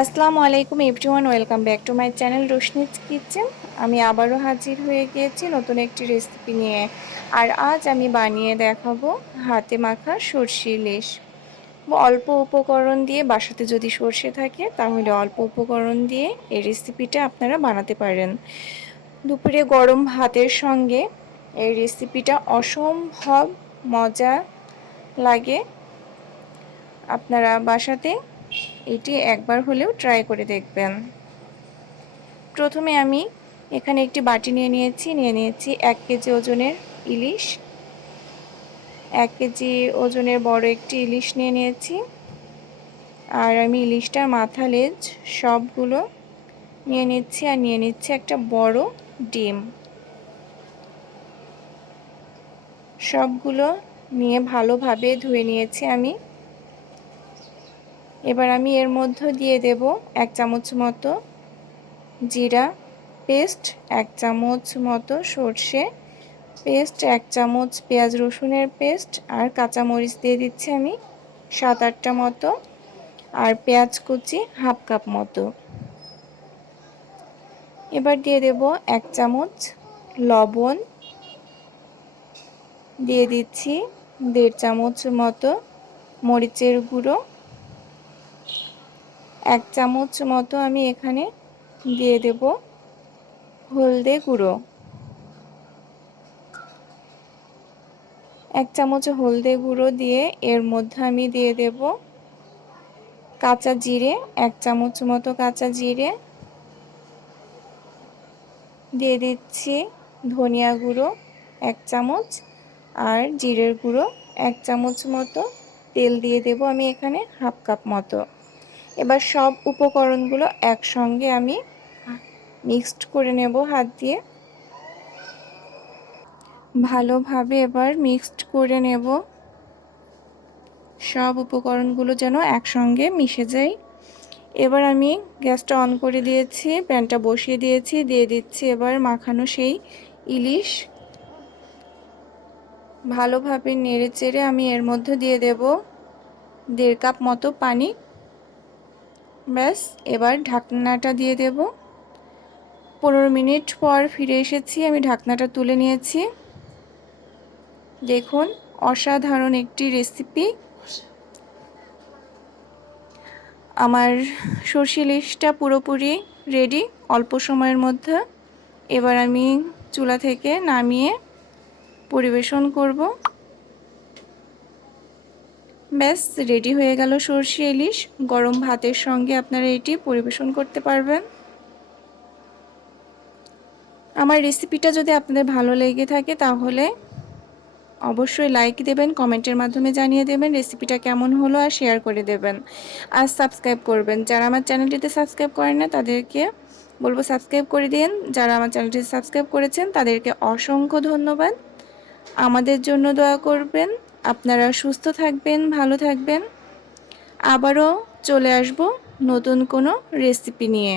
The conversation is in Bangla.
আসসালামু আলাইকুম everyone, welcome back to my channel Roshni's kitchen. আমি আবারও হাজির হয়ে গিয়েছি নতুন একটি রেসিপি নিয়ে। আর আজ আমি বানিয়ে দেখাবো হাতে মাখা সরষে ইলিশ। অল্প উপকরণ দিয়ে, বাসাতে যদি সরষে থাকে তাহলে অল্প উপকরণ দিয়ে এই রেসিপিটা আপনারা বানাতে পারেন। দুপুরে গরম ভাতের সঙ্গে এই রেসিপিটা অসম্ভব মজা লাগে। আপনারা বাসাতে এটি একবার হলেও ট্রাই করে দেখবেন। প্রথমে আমি এখানে একটি বাটি নিয়ে নিয়েছি 1 কেজি ওজনের ইলিশ। 1 কেজি ওজনের বড় একটি ইলিশ নিয়ে নিয়েছি। আর আমি ইলিশটার মাথা লেজ সবগুলো নিয়ে নিচ্ছি। আর নিয়ে নিচ্ছি একটা বড় ডিম। সবগুলো নিয়ে ভালোভাবে ধুয়ে নিয়েছি আমি। এবার আমি এর মধ্যে দিয়ে দেব 1 চামচ মতো জিরা পেস্ট, 1 চামচ মতো সরষে পেস্ট, 1 চামচ পেঁয়াজ রসুনের পেস্ট, আর কাঁচামরিচ দিয়ে দিচ্ছি আমি 7-8টা মতো, আর পেঁয়াজ কুচি হাফ কাপ মতো। এবার দিয়ে দেব 1 চামচ লবণ, দিয়ে দিচ্ছি 1.5 চামচ মতো মরিচের গুঁড়ো, 1 চামচ মতো আমি এখানে দিয়ে দেব হলদে গুঁড়ো, 1 চামচ হলদে গুঁড়ো দিয়ে এর মধ্যে আমি দিয়ে দেব কাঁচা জিরে, 1 চামচ মতো কাঁচা জিরে, দিয়ে দিচ্ছি ধনিয়া গুঁড়ো 1 চামচ, আর জিরের গুঁড়ো 1 চামচ মতো, তেল দিয়ে দেব আমি এখানে হাফ কাপ মতো। এবার সব উপকরণগুলো একসঙ্গে আমি মিক্সড করে নেব হাত দিয়ে। ভালোভাবে এবার মিক্সড করে নেব, সব উপকরণগুলো যেন একসঙ্গে মিশে যায়। এবার আমি গ্যাসটা অন করে দিয়েছি, প্যানটা বসিয়ে দিয়েছি, দিয়ে দিচ্ছি এবার মাখানো সেই ইলিশ। ভালোভাবে নেড়েচেড়ে আমি এর মধ্যে দিয়ে দেব 1.5 কাপ মতো পানি। ব্যাস, এবার ঢাকনাটা দিয়ে দেব। 15 মিনিট পর ফিরে এসেছি, আমি ঢাকনাটা তুলে নিয়েছি। দেখুন, অসাধারণ একটি রেসিপি। আমার সরষে ইলিশটা পুরোপুরি রেডি অল্প সময়ের মধ্যে। এবার আমি চুলা থেকে নামিয়ে পরিবেশন করব। ব্যাস, রেডি হয়ে গেল সরষে ইলিশ। গরম ভাতের সঙ্গে আপনারা এটি পরিবেশন করতে পারবেন। আমার রেসিপিটা যদি আপনাদের ভালো লেগে থাকে তাহলে অবশ্যই লাইক দেবেন, কমেন্টের মাধ্যমে জানিয়ে দেবেন রেসিপিটা কেমন হলো, আর শেয়ার করে দেবেন। আর সাবস্ক্রাইব করবেন। যারা আমার চ্যানেলটিতে সাবস্ক্রাইব করেন না তাদেরকে বলবো সাবস্ক্রাইব করে দিন। যারা আমার চ্যানেলটি সাবস্ক্রাইব করেছেন তাদেরকে অসংখ্য ধন্যবাদ। আমাদের জন্য দোয়া করবেন। আপনারা সুস্থ থাকবেন, ভালো থাকবেন। আবারও চলে আসব নতুন কোনো রেসিপি নিয়ে।